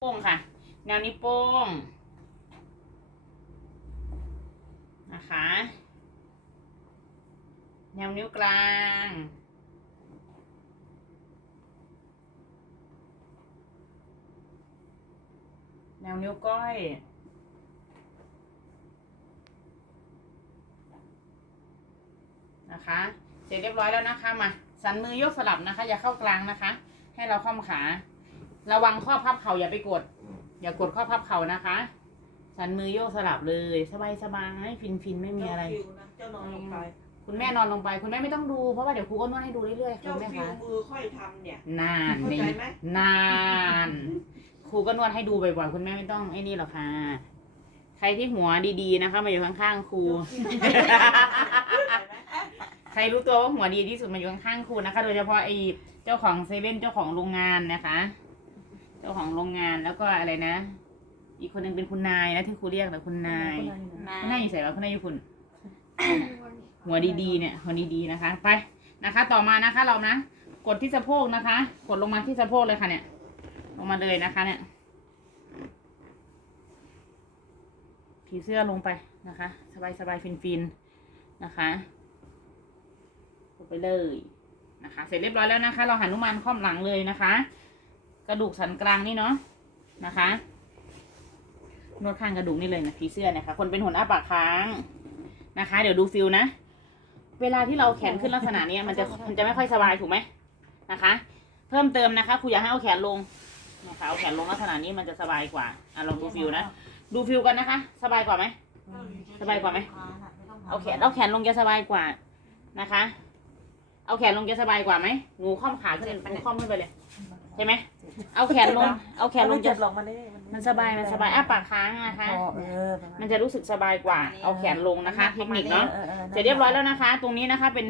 โป้งค่ะ แนวนิ้วโป้งนะคะ แนวนิ้วกลาง แนวนิ้วก้อย นะคะ เสร็จเรียบร้อยแล้วนะคะ มา สันมือยกสลับนะคะ อย่าเข้ากลางนะคะ ให้เราคว่ำขา ระวังข้อพับเข่าอย่าไปกด อย่ากดข้อพับเข่านะคะ สันมือโยกสลับเลย สบายสบายฟินฟินไม่มีอะไร เจ้าฟิวนะเจ้านอนลงไปคุณแม่นอนลงไป คุณแม่ไม่ต้องดูเพราะว่าเดี๋ยวครูก็นวดให้ดูเรื่อยๆเจ้าคุณแม่ฟิวคะมือค่อยทำเนี่ยนานเข้านี่ใจไหมนานครูก็นวดให้ดูบ่อยๆคุณแม่ไม่ต้องไอ้นี่หรอกค่ะ ใครที่หัวดีๆนะคะมาอยู่ข้างๆครู ใครรู้ตัวว่าหัวดีที่สุดมาอยู่ข้างๆครูนะคะ โดยเฉพาะไอ้เจ้าของเซเว่นเจ้าของโรงงานนะคะเจ้าของโรงงานแล้วก็อะไรนะ อีกคนหนึงเป็นคุณนายนะที่ครูเรียกแต่คุณนายคุณนายอยู่ใส่ว่าคุณนายอยู่คุณ หัวดีๆเนี่ยหัวดีๆนะคะ ไปนะคะ ต่อมานะคะ เรานะกดที่สะโพกนะคะ กดลงมาที่สะโพกเลยค่ะเนี่ย ลงมาเลยนะคะ เนี่ยผีเสื้อลงไปนะคะ สบายสบายฟินฟินๆนะคะลงไปเลยนะคะ เสร็จเรียบร้อยแล้วนะคะ เราหันุมานคว่ำหลังเลยนะคะ กระดูกสันกลางนี่เนาะนะคะนวดข้างกระดูกนี่เลยนะผีเสื้อเนี่ยค่ะคนเป็นหัวหน้าปากค้างนะคะ เดี๋ยวดูฟิลนะ เวลาที่เราแขนขึ้นลักษณะนี้มันจะมันจะไม่ค่อยสบายถูกไหมนะคะ เพิ่มเติมนะคะครูอยากให้เอาแขนลงนะคะเอาแขนลงลักษณะนี้มันจะสบายกว่าอะลองดูฟิลนะดูฟิลกันนะคะ สบายกว่าไหมสบายกว่าไหมเอาแขนเอาแขนลงจะสบายกว่านะคะ เอาแขนลงจะสบายกว่าไหมหนูข้อมขาขึ้นหนูข้อมขึ้นไปเลย ใช่ไหมเอาแขนลง เอาแขนลงจะลงมาได้มันสบายมันสบายอ้าปากค้างนะคะเออมันจะรู้สึกสบายกว่า เอาแขนลงนะคะเทคนิคเนาะเสร็จเรียบร้อยแล้วนะคะ ตรงนี้นะคะเป็น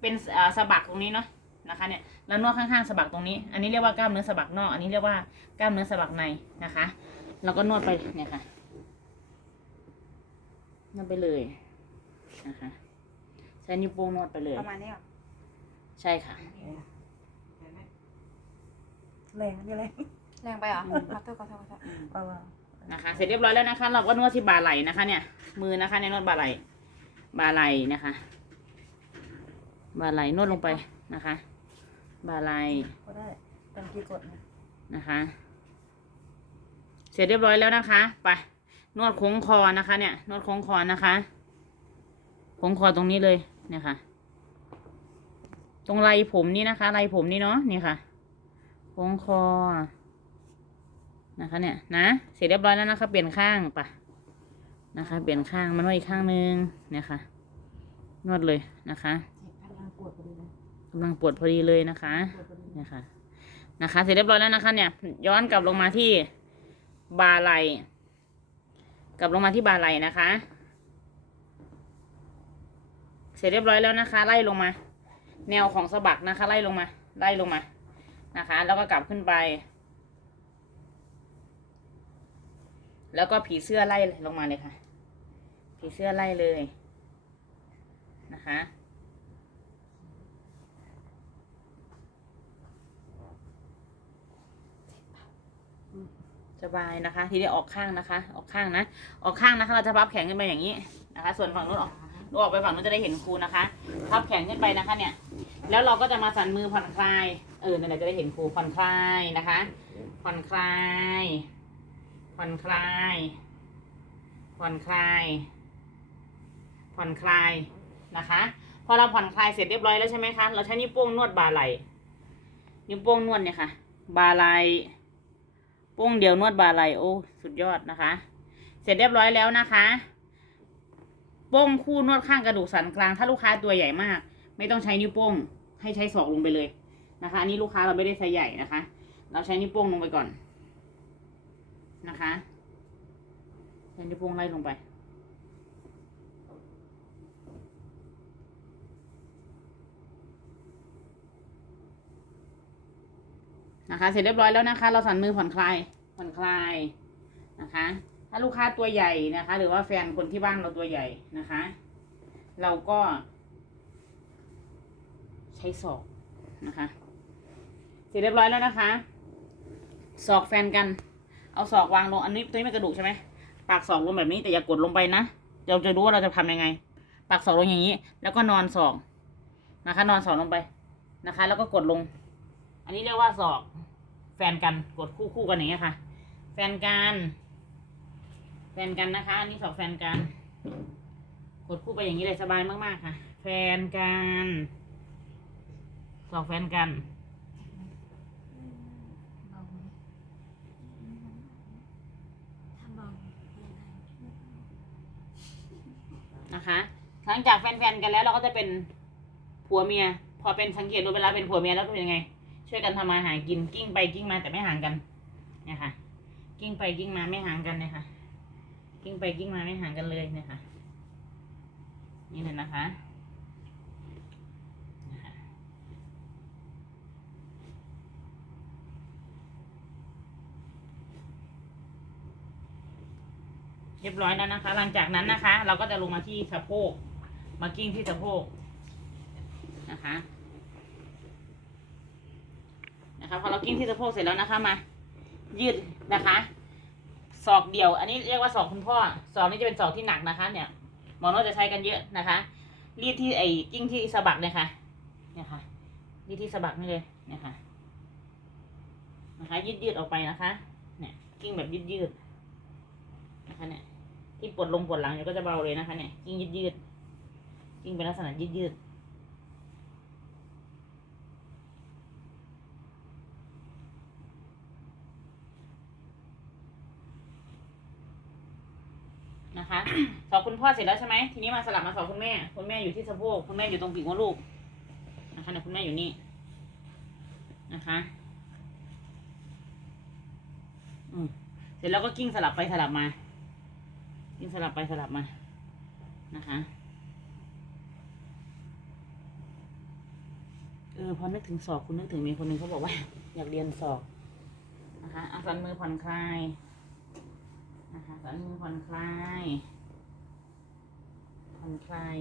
เป็นเอ่อสะบักตรงนี้เนาะนะคะเนี่ยแล้วนวดข้างๆสะบักตรงนี้ อันนี้เรียกว่ากล้ามเนื้อสะบักนอก อันนี้เรียกว่ากล้ามเนื้อสะบักในนะคะ แล้วก็นวดไปเนี่ยค่ะนวดไปเลยนะคะใช้นิ้วโป้งนวดไปเลยประมาณนี้เหรอใช่ค่ะ แรงนี่แรงแรงไปเหรอขอโทษขอโทษขอโทษเปล่านะคะ เสร็จเรียบร้อยแล้วนะคะ เราก็นวดที่บ่าไหล่นะคะ เนี่ย มือนะคะเนี่ยนวดบ่าไหล่บ่าไหล่นะคะบ่าไหล่นวดลงไปนะคะบ่าไหล่ก็ได้ตามที่กดนะนะคะ เสร็จเรียบร้อยแล้วนะคะ ไป นวดโค้งคอนะคะ เนี่ย นวดโค้งคอนะคะโค้งคอตรงนี้เลยเนี่ยค่ะ ตรงไหล่ผมนี่นะคะไหล่ผมนี่เนาะนี่ค่ะ โค้งคอ นะคะเนี่ยนะเสร็จเรียบร้อยแล้วนะคะเปลี่ยนข้างปะนะคะเปลี่ยนข้างมานวดอีกข้างนึงเนี่ยค่ะนวดเลยนะคะกำลังปวดพอดีนะกำลังปวดพอดีเลยนะคะเนี่ยค่ะนะคะ เสร็จเรียบร้อยแล้วนะคะ เนี่ย ย้อนกลับลงมาที่บาไหลกลับลงมาที่บาไหลนะคะ เสร็จเรียบร้อยแล้วนะคะ ไล่ลงมา แนวของสะบักนะคะ ไล่ลงมา ไล่ลงมา นะคะ แล้วก็กลับขึ้นไป แล้วก็ผีเสื้อไล่ลงมาเลยค่ะ ผีเสื้อไล่เลยนะคะสบายนะคะ ทีนี้ออกข้างนะคะ ออกข้างนะ ออกข้างนะคะ เราจะพับแขนขึ้นไปอย่างนี้นะคะ ส่วนฝั่งนู้นออกดูออกไปฝั่งนู้นจะได้เห็นครูนะคะ พับแขนขึ้นไปนะคะ เนี่ย แล้วเราก็จะมาสั่นมือผ่อนคลาย เออนั่นแหละจะได้เห็นครูผ่อนคลายนะคะ ผ่อนคลาย ผ่อนคลาย ผ่อนคลาย ผ่อนคลายนะคะ พอเราผ่อนคลายเสร็จเรียบร้อยแล้วใช่ไหมคะ เราใช้นิ้วโป้งนวดบ่าไหล่ นิ้วโป้งนวดเนี่ยค่ะ บ่าไหล่โป้งเดียวนวดบ่าไหล่โอ้สุดยอดนะคะ เสร็จเรียบร้อยแล้วนะคะโป้งคู่นวดข้างกระดูกสันกลาง ถ้าลูกค้าตัวใหญ่มาก ไม่ต้องใช้นิ้วโป้งให้ใช้ศอกลงไปเลย นะคะอันนี้ลูกค้าเราไม่ได้ไซส์ใหญ่นะคะ เราใช้นิ้วโป้งลงไปก่อนนะคะใช้นิ้วโป้งไล่ลงไป นะคะ เสร็จเรียบร้อยแล้วนะคะ เราสั่นมือผ่อนคลายผ่อนคลายนะคะ ถ้าลูกค้าตัวใหญ่นะคะ หรือว่าแฟนคนที่บ้านเราตัวใหญ่นะคะ เราก็ใช้ศอกนะคะ ร็จเรียบร้อยแล้วนะคะศอกแฟนกัน เอาศอกวางลง อันนี้ตัวนี้ไม่กระดูกใช่ไหม ปากศอกลงแบบนี้แต่อย่ากดลงไปนะ เราจะรู้ว่าเราจะทำยังไง ปากศอกลงอย่างนี้ แล้วก็นอนศอกนะคะ นอนศอกลงไปนะคะ แล้วก็กดลง อันนี้เรียกว่าศอกแฟนกัน กดคู่คู่กันอย่างเงี้ยค่ะ แฟนกัน แฟนกันนะคะ อันนี้ศอกแฟนกัน กดคู่ไปอย่างนี้เลยสบายมากๆค่ะ แฟนกันศอกแฟนกัน นะคะ ห ลังจากแฟนๆกันแล้ว เราก็จะเป็นผัวเมีย พอเป็นสังเกตดูเวลาเป็นผัวเมียแล้วเป็นยังไง ช่วยกันทำมาหากินกิ้งไปกิ้งมาแต่ไม่ห่างกันเนี่ยค่ะ กิ้งไปกิ้งมาไม่ห่างกันเนี่ยค่ะ กิ้งไปกิ้งมาไม่ห่างกันเลยเนี่ยค่ะ นี่เลยนะคะนะคะเรียบร้อยแล้วนะคะ หลังจากนั้นนะคะ เราก็จะลงมาที่สะโพก มากิ้งที่สะโพกนะคะ นะคะพอเรากิ้งที่สะโพกเสร็จแล้วนะคะมา ยืดนะคะศอกเดี่ยว อันนี้เรียกว่าศอกคุณพ่อศอกนี้จะเป็นศอกที่หนักนะคะ เนี่ยหมอโนตจะใช้กันเยอะนะคะ รีดที่ไอ้กิ้งที่สะบักเนี่ยค่ะ เนี่ยค่ะ รีดที่สะบักนี่เลย เนี่ยค่ะ นะคะ ยืดยืดออกไปนะคะ เนี่ย กิ้งแบบยืดยืดนะคะเนี่ยที่ปวดลงปวดหลังเนี่ยก็จะเบาเลยนะคะเนี่ยกิ้งยืดยืด ๆกิ้งเป็นลักษณะยืดยืดๆนะคะสอบคุณพ่อเสร็จแล้วใช่ไหมทีนี้มาสลับมาสอบคุณแม่ คุณแม่อยู่ที่สะโพกคุณแม่อยู่ตรงปีกมดลูกนะคะเนี่ยคุณแม่อยู่นี่นะคะอืมเสร็จแล้วก็กิ้งสลับไปสลับมา กิ้งสลับไปสลับมานะคะ เออพอนึกถึงศอกคุณนึกถึงมีคนหนึ่งเขาบอกว่า อยากเรียนศอกนะคะเอาสันมือผ่อนคลายนะคะสันมือผ่อนคลายผ่อนคลาย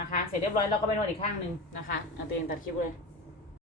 นะคะ เสร็จเรียบร้อยเราก็ไปนวดอีกข้างหนึ่งนะคะเอาตัวเองตัดคลิปเลย